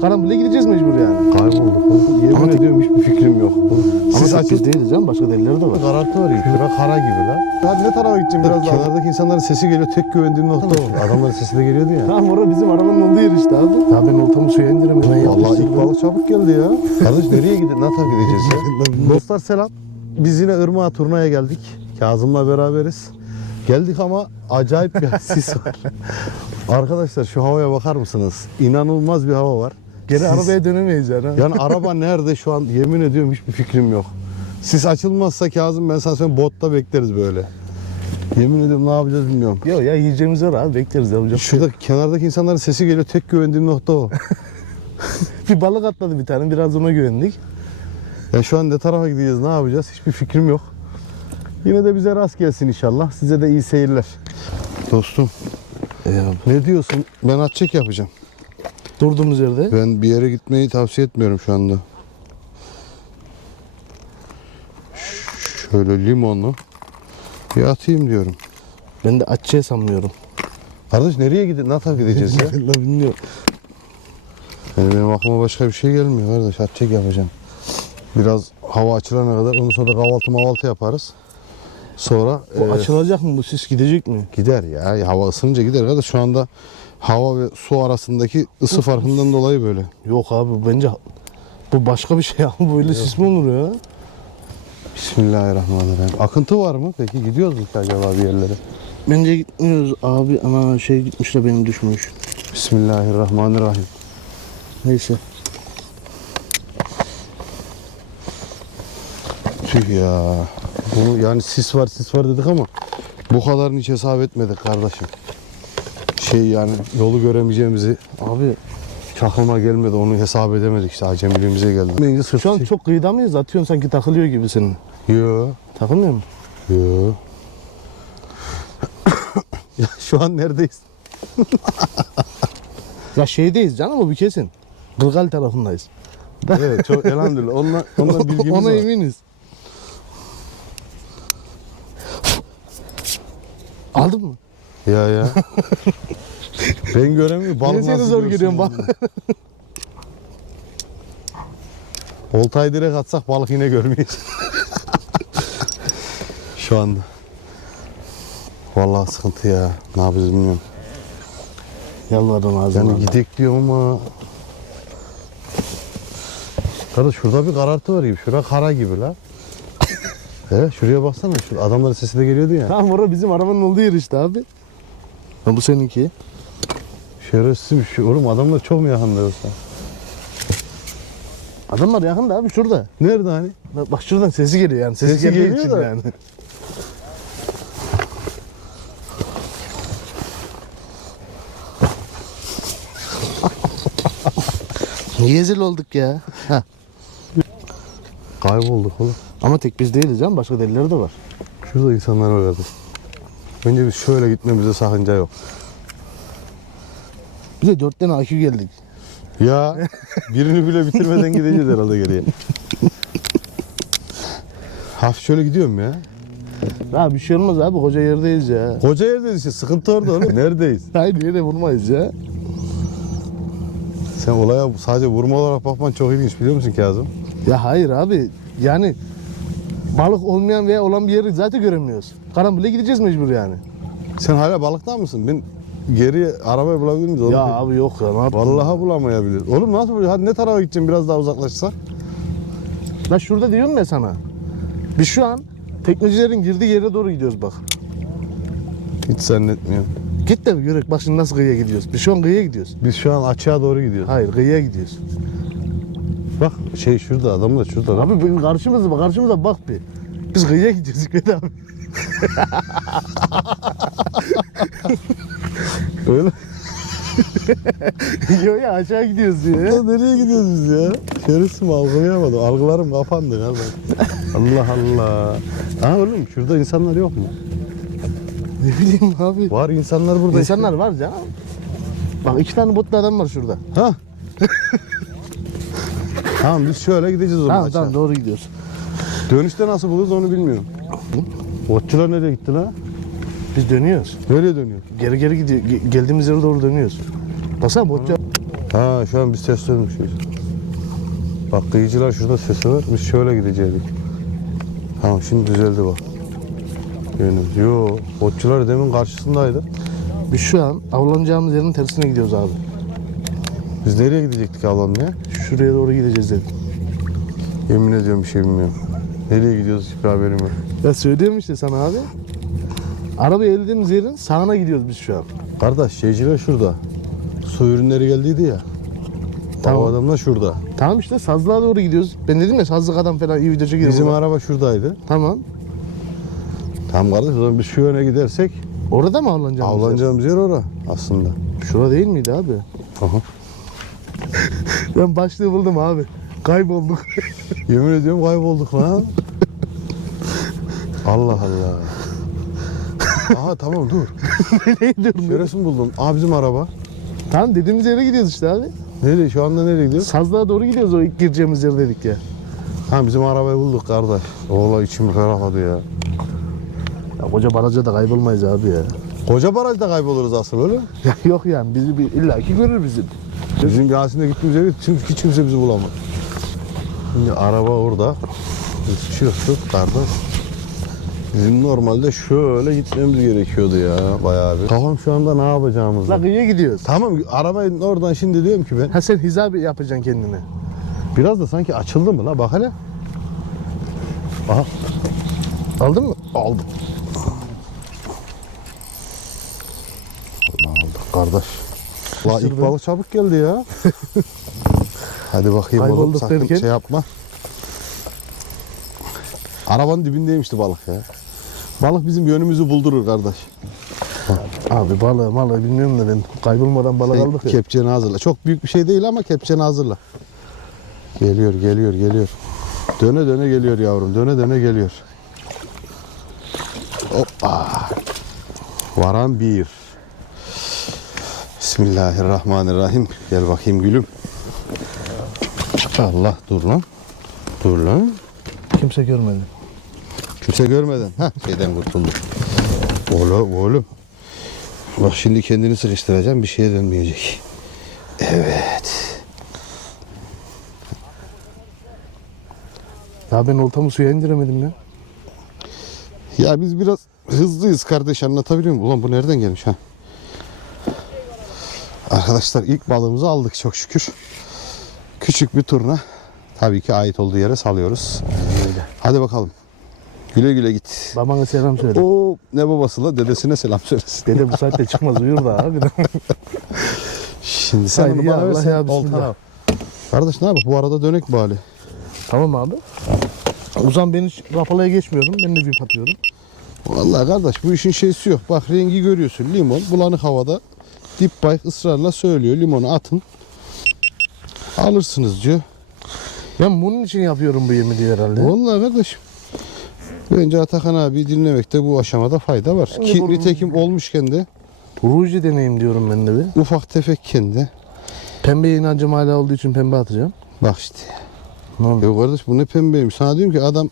Karambole gideceğiz mecbur yani. Kaybolduk. Yemin Ama- ediyorum hiçbir fikrim yok. Ama Siz tek açın. biz değiliz canım. Başka delileri de var. Karartı var ya. Şura kara gibi lan. Hadi ne tarafa gideceğim biraz daha. Kenardaki insanların sesi geliyor. Tek güvendiğim nokta o. Adamların sesi de geliyordu ya. Tamam orada bizim arabanın olduğu yer işte abi. Ya ben oltamı suya indiremedim. Vallahi ilk balık çabuk geldi ya. Kardeş nereye gideceğiz? Ne tarafa gideceğiz ya? Dostlar selam. Biz yine Irmağa turnaya geldik. Kazım'la beraberiz. Geldik ama acayip bir sis var. Arkadaşlar şu havaya bakar mısınız? İnanılmaz bir hava var. Geri Sis- arabaya dönemeyiz yani. ha. Yani araba nerede şu an yemin ediyorum hiçbir fikrim yok. Sis açılmazsa Kazım ben sana söyleyeyim botta bekleriz böyle. Yemin ediyorum ne yapacağız bilmiyorum. Yok ya yiyeceğimiz var abi bekleriz yapacak. bir şey Şurada kenardaki insanların sesi geliyor. Tek güvendiğim nokta o. bir balık atladı bir tane biraz ona güvendik. Ya şu an ne tarafa gideceğiz, ne yapacağız hiçbir fikrim yok. Yine de bize rast gelsin inşallah. Size de iyi seyirler. Dostum ne diyorsun? Ben at çek yapacağım. Durduğumuz yerde. Ben bir yere gitmeyi tavsiye etmiyorum şu anda. Şöyle limonlu bir atayım diyorum. Ben de açıya sanmıyorum. Kardeş nereye gideceğiz? Ne tarafa gideceğiz ya? Ben bilmiyorum. Yani benim aklıma başka bir şey gelmiyor kardeş. At çek yapacağım. Biraz hava açılana kadar ondan sonra kahvaltı mahvaltı yaparız. Sonra Bu e, açılacak mı bu sis gidecek mi? gider ya. Hava ısınınca gider kardeş. Şu anda hava ve su arasındaki ısı farkından dolayı böyle. Yok abi bence bu başka bir şey abi böyle sis mi olur ya? Bismillahirrahmanirrahim. Akıntı var mı? Peki gidiyoruz mu acaba bir yerlere? Bence gitmiyoruz abi ama şey gitmiş de benim düşmüş. Bismillahirrahmanirrahim. Neyse. Tüh ya. Bunu yani sis var sis var dedik ama bu kadarını hiç hesap etmedik kardeşim. Şey yani yolu göremeyeceğimizi Abi Çakılma gelmedi onu hesap edemedik işte acemiliğimize geldi. Şu an çek- çok kıyıda mıyız? Atıyorsun sanki takılıyor gibi senin. Yo Takılmıyor mu? yo. ya şu an neredeyiz? Ya şeydeyiz canım o bir kesin. Gılgal tarafındayız. evet çok elhamdülillah ondan, ondan bilgimiz Ona var. eminiz. Aldın mı? Ya ya. ben göremiyorum. Balık Niye seni nasıl zor görsün görüyorum yani? Oltayı direkt atsak balık yine görmeyiz. Şu anda. Vallahi sıkıntı ya. Ne yapacağız bilmiyorum. Yalvardım ağzına. Yani gidek diyorum ama Kardeş şurada bir karartı var gibi. Şura kara gibi la. Evet şuraya baksana. Şu adamların sesi de geliyordu ya. Tamam orada bizim arabanın olduğu yer işte abi. Ha, bu seninki. Şerefsiz bir şey. Oğlum adamlar çok mu yakında yoksa? Adamlar yakında abi şurada. Nerede hani? Bak, bak şuradan sesi geliyor yani. Sesi, Sesi geliyor için da. yani. Niye ezil olduk ya? Ha. Kaybolduk oğlum. Ama tek biz değiliz canım. Başka delileri de var. Şurada insanlar var kardeş. Bence biz şöyle gitmemize sakınca yok. Bir de dört tane akü geldik. Ya birini bile bitirmeden gideceğiz herhalde geriye. Hafif şöyle gidiyorum ya. Ha bir şey olmaz abi. Koca yerdeyiz ya. Koca yerdeyiz işte sıkıntı orada oğlum. Neredeyiz? Hayır yere vurmayız ya. Sen olaya sadece vurma olarak bakman çok ilginç biliyor musun Kazım? Ya hayır abi. Yani balık olmayan veya olan bir yeri zaten göremiyoruz. Karambole gideceğiz mecbur yani. Sen hala balıkta mısın? Ben geri arabayı bulabilir miyiz? oğlum? Ya abi yok ya ne yaptın? Vallahi bulamayabiliriz. Oğlum nasıl bulacağız? Hadi ne tarafa gideceğim biraz daha uzaklaşsak? Ben şurada diyorum ya sana. Biz şu an teknolojilerin girdiği yere doğru gidiyoruz bak. Hiç zannetmiyorum. Git de görek bak şimdi nasıl kıyıya gidiyoruz. Biz şu an kıyıya gidiyoruz. Biz şu an açığa doğru gidiyoruz. Hayır kıyıya gidiyoruz. Bak şey şurada adam da şurada. Abi. Abi bir karşımıza bak karşımıza bak bir. Biz kıyıya gidiyoruz Hikmet abi. Öyle. Yok ya aşağı gidiyoruz ya. Ya nereye gidiyoruz biz ya? Şerefsiz mi algılayamadım. Algılarım kapandı ya ben. Allah Allah. Ha oğlum şurada insanlar yok mu? Ne bileyim abi. Var insanlar burada. İnsanlar var canım. Bak iki tane botlu adam var şurada. Ha? tamam biz şöyle gideceğiz o Tamam aşağı. tamam doğru gidiyoruz. Dönüşte nasıl buluruz onu bilmiyorum. Botçular nereye gitti la? Biz dönüyoruz. Nereye dönüyor? Geri geri gidiyor. Ge- Geldiğimiz yere doğru dönüyoruz. Baksana botçu. Ha şu an biz ters dönmüşüz. Bak kıyıcılar şurada sesi var. Biz şöyle gidecektik. Tamam şimdi düzeldi bak. Yönüm. Yo, otçular demin karşısındaydı. Biz şu an avlanacağımız yerin tersine gidiyoruz abi. Biz nereye gidecektik ablam ya? Şuraya doğru gideceğiz dedim. Yemin ediyorum bir şey bilmiyorum. Nereye gidiyoruz hiçbir haberim yok. Ya söylüyorum işte sana abi. Arabayı elediğimiz yerin sağına gidiyoruz biz şu an. Kardeş şeyciler şurada. Su ürünleri geldiydi ya. Tamam. O adam da şurada. Tamam işte Sazlığa doğru gidiyoruz. Ben dedim ya Sazlık adam falan iyi video çekiyor. Bizim burada. araba şuradaydı. Tamam. Tamam kardeş o zaman biz şu yöne gidersek Orada mı avlanacağımız yer? avlanacağımız yer ora aslında. Şura değil miydi abi? Aha. Ben başlığı buldum abi. Kaybolduk. Yemin ediyorum kaybolduk lan. Allah Allah. Aha tamam dur. Nereye ben? Şöyle buldum. Aa bizim araba. Tamam dediğimiz yere gidiyoruz işte abi. Nereye? Şu anda nereye gidiyoruz? Sazlığa doğru gidiyoruz o ilk gireceğimiz yer dedik ya. Ha bizim arabayı bulduk kardeş. Oğla içim ferahladı ya. Ya koca baraja da kaybolmayız abi ya. Koca barajda kayboluruz asıl öyle. Ya yok yani bizi bir illaki görür bizi. Bizim Yasin'de gittiğimiz yeri çünkü hiç kimse bizi bulamaz. Şimdi araba orada. Biz çıktık kardeş. Bizim normalde şöyle gitmemiz gerekiyordu ya bayağı bir. Kafam şu anda ne yapacağımızı. La kıyıya gidiyoruz. Tamam arabayı oradan şimdi diyorum ki ben. Ha sen hizab yapacaksın kendine. Biraz da sanki açıldı mı la bak hele. Aha Aldın mı? aldım. Aldık kardeş. La ilk balık çabuk geldi ya. Hadi bakayım oğlum Kaybolduk sakın derken? şey yapma. Arabanın dibindeymişti balık ya. Balık bizim yönümüzü buldurur kardeş. Abi balığı malığı bilmiyorum da ben kaybolmadan balık Sen aldık ya. kepçeni hazırla. Çok büyük bir şey değil ama kepçeni hazırla. Geliyor, geliyor, geliyor. Döne döne geliyor yavrum. Döne döne geliyor. Hoppa. Varan bir. Bismillahirrahmanirrahim. Gel bakayım gülüm. Allah dur lan. Dur lan. Kimse görmedi. Kimse görmeden. Ha şeyden kurtulduk. Oğlum oğlum. Bak şimdi kendini sıkıştıracağım bir şeye dönmeyecek. Evet. Ya ben oltamı suya indiremedim ya. Ya biz biraz hızlıyız kardeş anlatabiliyor muyum? Ulan bu nereden gelmiş ha? Arkadaşlar ilk balığımızı aldık çok şükür. Küçük bir turna. Tabii ki ait olduğu yere salıyoruz. Hadi bakalım. Güle güle git. Babana selam söyle. O ne babası la dedesine selam söylesin. Dede bu saatte çıkmaz uyur da abi. Şimdi sen Haydi onu bana ver sen oltana. Kardeş ne yapalım bu arada dönek bari. tamam abi. Uzan ben hiç rapalaya geçmiyordum. Ben de bir atıyorum. Vallahi kardeş bu işin şeysi yok. Bak rengi görüyorsun. Limon bulanık havada. Bike ısrarla söylüyor. Limonu atın. Alırsınız diyor. Ben bunun için yapıyorum bu yemini herhalde. Vallahi kardeşim. Bence Atakan abi dinlemekte bu aşamada fayda var. De Ki bunu- nitekim olmuşken de Ruji deneyim diyorum ben de bir. ufak tefekken de Pembe inancım hala olduğu için pembe atacağım. bak işte. Ne oldu? Ya kardeş bu ne pembeymiş. Sana diyorum ki adam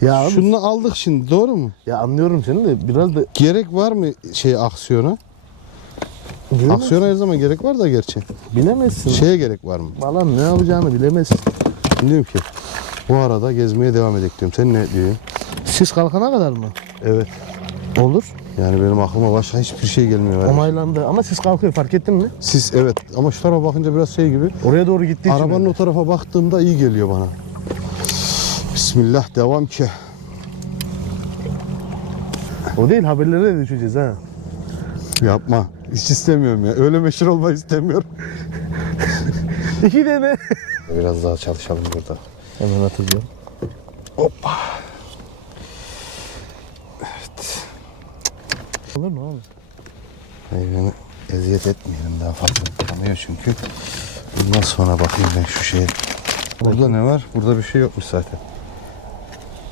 Ya, abi, şunu aldık şimdi doğru mu? ya anlıyorum seni de biraz da Gerek var mı şey aksiyona? Bilemezsin. Aksiyona her zaman gerek var da gerçi. bilemezsin. Şeye gerek var mı? Falan ne yapacağını bilemezsin. Diyorum ki bu arada gezmeye devam edelim diyorum. Sen ne diyorsun? Siz kalkana kadar mı? Evet. Olur. Yani benim aklıma başka hiçbir şey gelmiyor. Yani. Onaylandı. Ama siz kalkıyor fark ettin mi? Siz evet ama şu tarafa bakınca biraz şey gibi. Oraya doğru gittiği için. Arabanın o tarafa baktığımda iyi geliyor bana. Bismillah devam ki. O değil haberlere de düşeceğiz ha. Yapma. Hiç istemiyorum ya. Öyle meşhur olmayı istemiyorum. İki tane. Biraz daha çalışalım burada. Hemen atacağım. Hoppa. Olur mu abi? Hayvanı eziyet etmeyelim daha fazla. Tanıyor çünkü. Bundan sonra bakayım ben şu şeye. Burada ne var? Burada bir şey yokmuş zaten.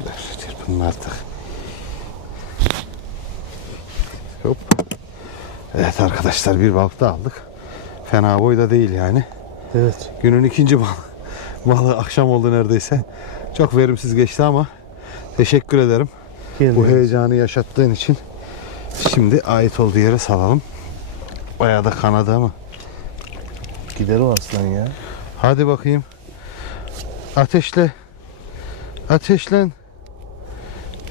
Ver, çırpınma artık. Hop. Evet arkadaşlar bir balık da aldık. Fena boy da değil yani. Evet. Günün ikinci balığı. Balığı akşam oldu neredeyse. Çok verimsiz geçti ama teşekkür ederim. Bu heyecanı yaşattığın için. Şimdi ait olduğu yere salalım. Bayağı da kanadı ama. Gider o aslan ya. Hadi bakayım. Ateşle. Ateşlen.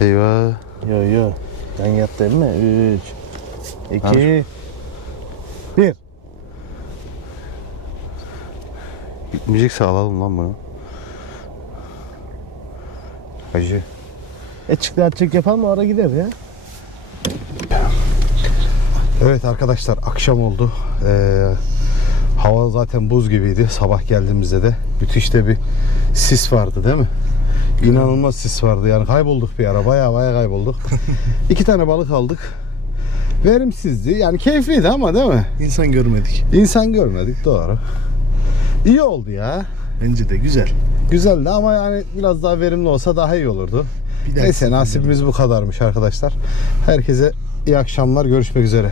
Eyvah. Yo yo. Ben yap değil mi? 3 2 1 Gitmeyecekse alalım lan bunu. Acı. E çıktı atacak yapalım? Ara gider ya. Evet arkadaşlar akşam oldu. Ee, hava zaten buz gibiydi. Sabah geldiğimizde de müthiş de bir sis vardı değil mi? İnanılmaz sis vardı yani kaybolduk bir ara baya baya kaybolduk. İki tane balık aldık. Verimsizdi yani keyifliydi ama değil mi? İnsan görmedik. İnsan görmedik doğru. İyi oldu ya. Bence de güzel. Güzeldi ama yani biraz daha verimli olsa daha iyi olurdu. Neyse nasibimiz bu kadarmış arkadaşlar. Herkese iyi akşamlar. Görüşmek üzere.